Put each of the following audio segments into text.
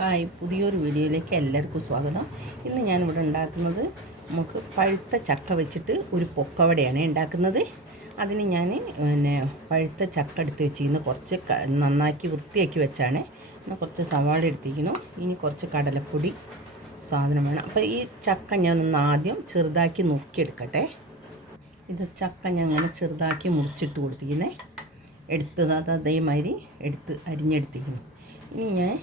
Hi പുതിയൊരു വീഡിയോയിലേക്ക് എല്ലാവർക്കും സ്വാഗതം. ഇന്ന് ഞാനിവിടെ ഉണ്ടാക്കുന്നത് നമുക്ക് പഴുത്ത ചക്ക വെച്ചിട്ട് ഒരു പൊക്കവടയാണ് ഉണ്ടാക്കുന്നത്. അതിന് ഞാൻ പിന്നെ പഴുത്ത ചക്ക എടുത്ത് വെച്ചിരുന്ന് കുറച്ച് നന്നാക്കി വൃത്തിയാക്കി വെച്ചാണ്. പിന്നെ കുറച്ച് സവാള എടുത്തിരിക്കുന്നു. ഇനി കുറച്ച് കടലപ്പൊടി സാധനം വേണം. അപ്പോൾ ഈ ചക്ക ഞാനൊന്ന് ആദ്യം ചെറുതാക്കി നോക്കിയെടുക്കട്ടെ. ഇത് ചക്ക ഞാൻ അങ്ങനെ ചെറുതാക്കി മുറിച്ചിട്ട് കൊടുത്തിരിക്കുന്നത് എടുത്തത് അത് അതേമാതിരി എടുത്ത് അരിഞ്ഞെടുത്തിരിക്കുന്നു. ഇനി ഞാൻ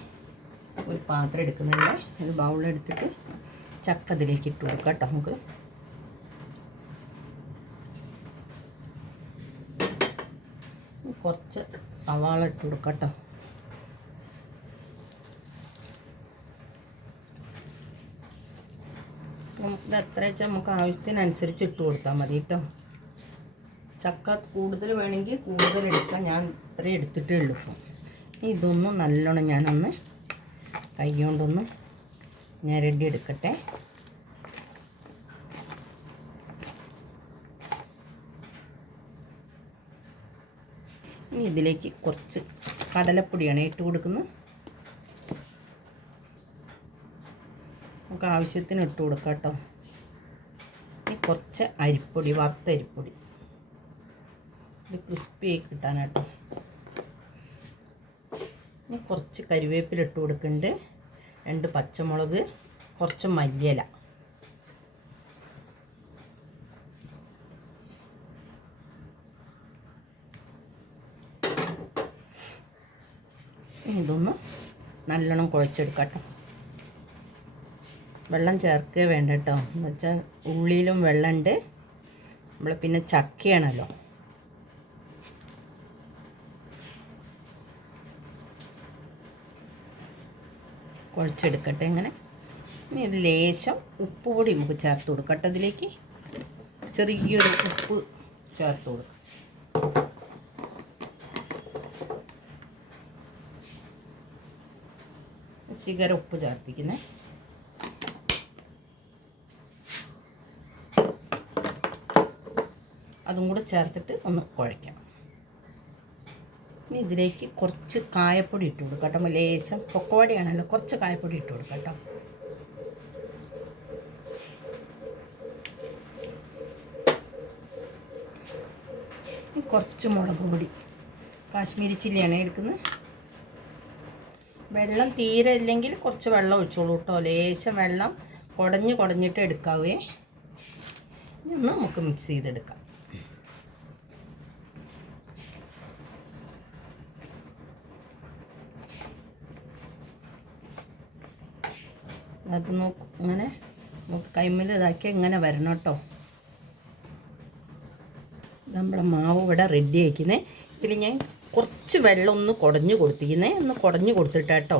ഒരു പാത്രം എടുക്കുന്നുണ്ട്. ഒരു ബൗളെടുത്തിട്ട് ചക്ക അതിലേക്ക് ഇട്ട് കൊടുക്കാം കേട്ടോ നമുക്ക്. കുറച്ച് സവാള ഇട്ട് കൊടുക്കാം കേട്ടോ. നമുക്കിത് എത്ര വെച്ചാൽ നമുക്ക് ആവശ്യത്തിനനുസരിച്ച് ഇട്ട് കൊടുത്താൽ മതി കേട്ടോ. ചക്ക കൂടുതൽ വേണമെങ്കിൽ കൂടുതൽ എടുക്കാം. ഞാൻ ഇത്രയും എടുത്തിട്ടേ ഉള്ളൂ. ഇതൊന്നും നല്ലോണം ഞാനൊന്ന് കൈ കൊണ്ടൊന്ന് റെഡി എടുക്കട്ടെ. ഇനി ഇതിലേക്ക് കുറച്ച് കടലപ്പൊടിയാണ് ഇട്ട് കൊടുക്കുന്നത്. നമുക്ക് ആവശ്യത്തിന് ഇട്ട് കൊടുക്കാം കേട്ടോ. ഇനി കുറച്ച് അരിപ്പൊടി വറുത്ത അരിപ്പൊടി ഇത് ക്രിസ്പി ആയി കിട്ടാനാട്ടോ ഇനി കുറച്ച് കരിവേപ്പില ഇട്ട് കൊടുക്കുന്നുണ്ട്. രണ്ട് പച്ചമുളക് കുറച്ച് മല്ലിയില. ഇതൊന്ന് നല്ലോണം കുഴച്ചെടുക്കാം കേട്ടോ വെള്ളം ചേർക്കുക വേണ്ട കേട്ടോ. എന്ന് വെച്ചാൽ ഉള്ളിയിലും വെള്ളമുണ്ട്. നമ്മൾ പിന്നെ ചക്കയാണല്ലോ. കുഴച്ചെടുക്കട്ടെ. ഇങ്ങനെ. ഇനി ഒരു ലേശം ഉപ്പ് പൊടി നമുക്ക് ചേർത്ത് കൊടുക്കട്ടെ അതിലേക്ക്. ചെറിയൊരു ഉപ്പ് ചേർത്ത് കൊടുക്കാം. ശിഖര ഉപ്പ് ചേർത്തിക്കുന്നേ അതും കൂടെ ചേർത്തിട്ട് ഒന്ന് കുഴയ്ക്കണം ഇനി ഇതിലേക്ക് കുറച്ച് കായപ്പൊടി ഇട്ട് കൊടുക്കാം കേട്ടോ. ലേശം പൊക്കോടയാണല്ലോ കുറച്ച് കായപ്പൊടി ഇട്ട് കൊടുക്കാം കേട്ടോ. കുറച്ച് മുളക് പൊടി. കാശ്മീരി ചില്ലിയാണ് എടുക്കുന്നത്. വെള്ളം തീരെ ഇല്ലെങ്കിൽ കുറച്ച് വെള്ളം ഒഴിച്ചോളൂ കേട്ടോ. ലേശം വെള്ളം കുടഞ്ഞ് കുടഞ്ഞിട്ട് എടുക്കാവേ. ഒന്ന് നമുക്ക് മിക്സ് ചെയ്തെടുക്കാം. അത് നോക്ക് ഇങ്ങനെ നമുക്ക് കൈമ്മൽ ഇതാക്കി ഇങ്ങനെ വരണം കേട്ടോ. നമ്മളെ മാവ് ഇവിടെ റെഡി ആക്കുന്നേ ഇതിൽ ഞാൻ കുറച്ച് വെള്ളം ഒന്ന് കുടഞ്ഞു കൊടുത്തിരിക്കുന്നേ. ഒന്ന് കുടഞ്ഞു കൊടുത്തിട്ട് കേട്ടോ.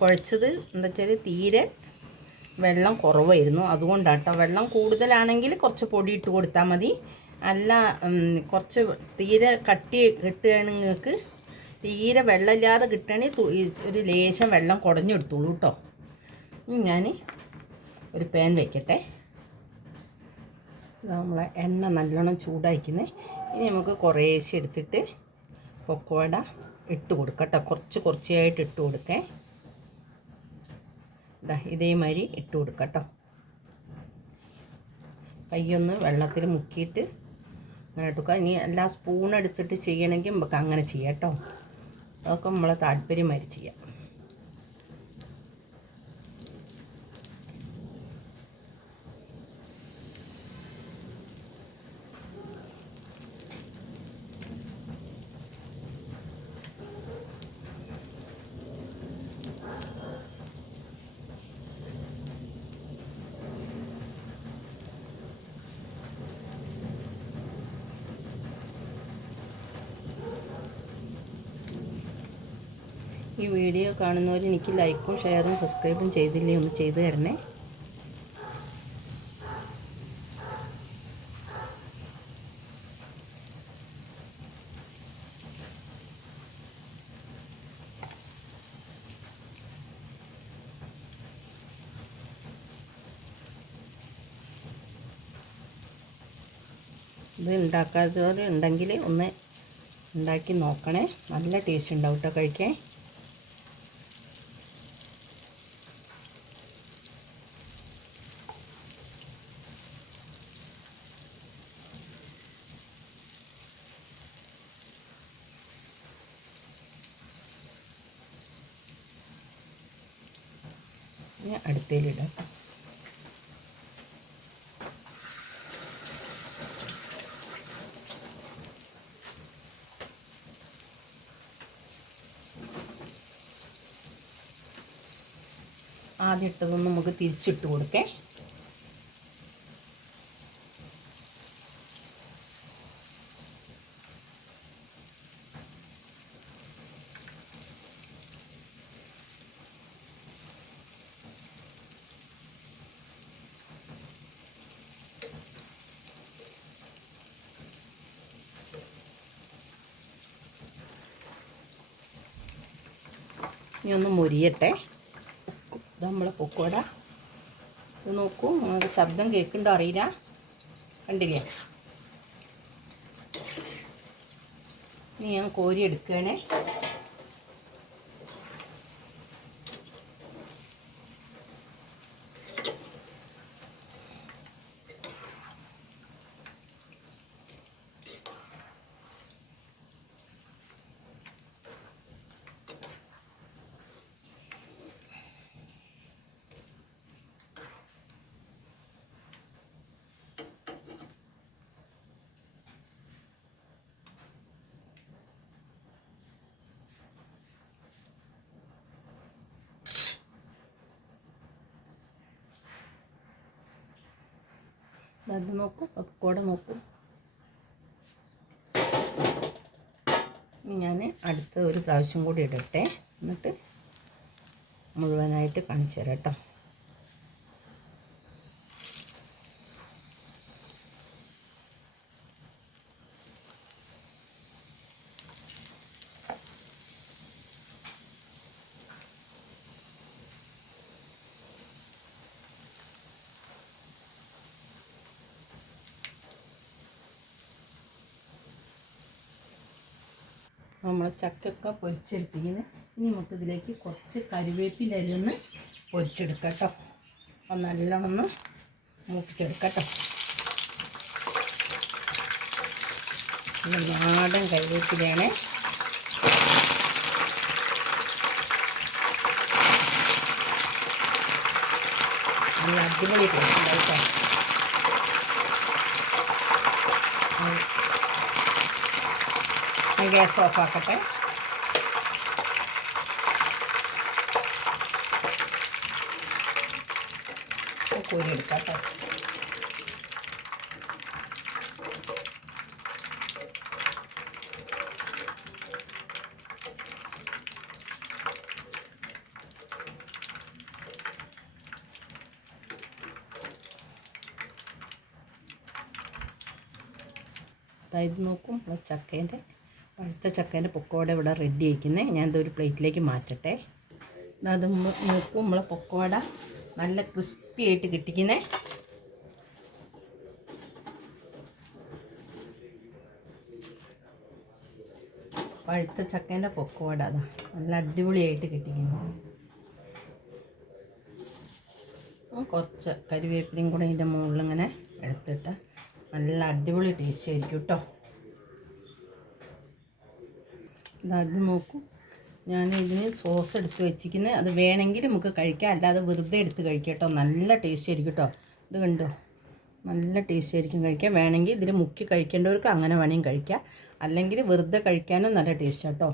കുഴച്ചത് എന്താ വെച്ചാൽ തീരെ വെള്ളം കുറവായിരുന്നു. അതുകൊണ്ടാണ് അതുകൊണ്ടാട്ടോ വെള്ളം കൂടുതലാണെങ്കിൽ കുറച്ച് പൊടി ഇട്ട് കൊടുത്താൽ മതി. അല്ല കുറച്ച് തീരെ കട്ടി കിട്ടുകയാണെങ്കിൽ നിങ്ങൾക്ക് തീരെ വെള്ളമില്ലാതെ കിട്ടുകയാണെങ്കിൽ ഒരു ലേശം വെള്ളം കുടഞ്ഞെടുത്തോളൂ കേട്ടോ. ഞാൻ ഒരു പാൻ വയ്ക്കട്ടെ നമ്മളെ എണ്ണ നല്ലോണം ചൂടാക്കുന്നത് ഇനി നമുക്ക് കുറേശ്ശെ എടുത്തിട്ട് പൊക്കോട ഇട്ട് കൊടുക്കട്ടോ കുറച്ച് കുറച്ചായിട്ട് ഇട്ട് കൊടുക്കേ. ഇതാ ഇതേമാതിരി ഇട്ട് കൊടുക്കട്ടോ കൈയൊന്ന് വെള്ളത്തിൽ മുക്കിയിട്ട് അങ്ങനെ എടുക്കുക ഇനി എല്ലാ സ്പൂൺ എടുത്തിട്ട് ചെയ്യണമെങ്കിൽ നമുക്ക് അങ്ങനെ ചെയ്യാം കേട്ടോ. അതൊക്കെ നമ്മളെ താല്പര്യമായി ചെയ്യാം. ഈ വീഡിയോ കാണുന്നവർ എനിക്ക് ലൈക്കും ഷെയറും സബ്സ്ക്രൈബും ചെയ്തില്ലേ ഒന്ന് ചെയ്തു തരണേ. ഇത് ഉണ്ടാക്കാത്തവർ ഉണ്ടെങ്കിൽ ഒന്ന് ഉണ്ടാക്കി നോക്കണേ. നല്ല ടേസ്റ്റ് ഉണ്ടാവും കേട്ടോ കഴിക്കാൻ. അടുത്തേലിടാം. കേട്ടോ ആദ്യം ഇട്ടതൊന്ന് നമുക്ക് തിരിച്ചിട്ട് കൊടുക്കേ. ഇനി ഒന്ന് മുരിയട്ടെ. ഇത് നമ്മളെ പൊക്കോട. ഇത് നോക്കൂ ശബ്ദം കേൾക്കുന്നുണ്ടോ അറിയില്ല. കണ്ടില്ലേ? ഇനി ഞാൻ കോരി എടുക്കുകയാണേ. അത് നോക്കും പക്കോട നോക്കും. ഇനി ഞാൻ അടുത്ത ഒരു പ്രാവശ്യം കൂടി ഇടട്ടെ. എന്നിട്ട് മുഴുവനായിട്ട് കാണിച്ചു തരാം കേട്ടോ. നമ്മൾ ചക്കൊക്കെ പൊരിച്ചെടുത്തിരിക്കുന്നത് ഇനി നമുക്ക് ഇതിലേക്ക് കുറച്ച് കരിവേപ്പിന്റെ ഇലയൊന്ന് പൊരിച്ചെടുക്കാം കേട്ടോ. ഒന്ന് നല്ലോണം ഒന്ന് മൂപ്പിച്ചെടുക്കാം കേട്ടോ. നാടൻ കരിവേപ്പിലയാണ്. നല്ല അടിപൊളി ടേസ്റ്റ് കേട്ടോ ഞാൻ ഗ്യാസ് ഓഫ് ആക്കട്ടെ കോരി എടുക്കാം കേട്ടോ അതായത് നോക്കും നമ്മുടെ ചക്കേന്റെ പഴുത്ത ചക്കേന്റെ പൊക്കോട ഇവിടെ റെഡി ആയിരിക്കുന്നത് ഞാൻ ഇതൊരു പ്ലേറ്റിലേക്ക് മാറ്റട്ടെ. അത് നോക്കും നമ്മളെ പൊക്കോട നല്ല ക്രിസ്പി ആയിട്ട് കിട്ടിക്കുന്നേ. പഴുത്ത ചക്കേന്റെ പൊക്കോട അതാ നല്ല അടിപൊളിയായിട്ട് കിട്ടിക്കുന്നു. കുറച്ച് കരിവേപ്പിലയും കൂടെ ഇതിന്റെ മുകളിൽ ഇങ്ങനെ എടുത്തിട്ട് നല്ല അടിപൊളി ടേസ്റ്റ് ആയിരിക്കും കേട്ടോ അത് നോക്കൂ. ഞാൻ ഇതിന് സോസ് എടുത്ത് വെച്ചിരിക്കുന്നത് അത് വേണമെങ്കിൽ നമുക്ക് കഴിക്കാം. അല്ലാതെ വെറുതെ എടുത്ത് കഴിക്കാം കേട്ടോ. നല്ല ടേസ്റ്റ് ആയിരിക്കും കേട്ടോ. ഇത് കണ്ടോ? നല്ല ടേസ്റ്റ് ആയിരിക്കും കഴിക്കാം വേണമെങ്കിൽ ഇതിൽ മുക്കി കഴിക്കേണ്ടവർക്ക് അങ്ങനെ വേണമെങ്കിൽ കഴിക്കാം. അല്ലെങ്കിൽ വെറുതെ കഴിക്കാനും നല്ല ടേസ്റ്റ് കേട്ടോ.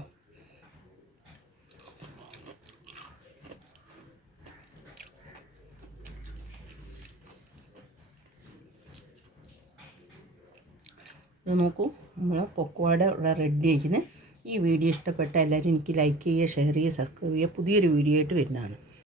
ഇത് നോക്കൂ. നമ്മൾ പൊക്കവാട ഇവിടെ റെഡി ആയിരിക്കുന്നത് ഈ വീഡിയോ ഇഷ്ടപ്പെട്ട എല്ലാവരും എനിക്ക് ലൈക്ക് ചെയ്യുക ഷെയർ ചെയ്യുക സബ്സ്ക്രൈബ് ചെയ്യുക. പുതിയൊരു വീഡിയോ ആയിട്ട് വരുന്നതാണ്.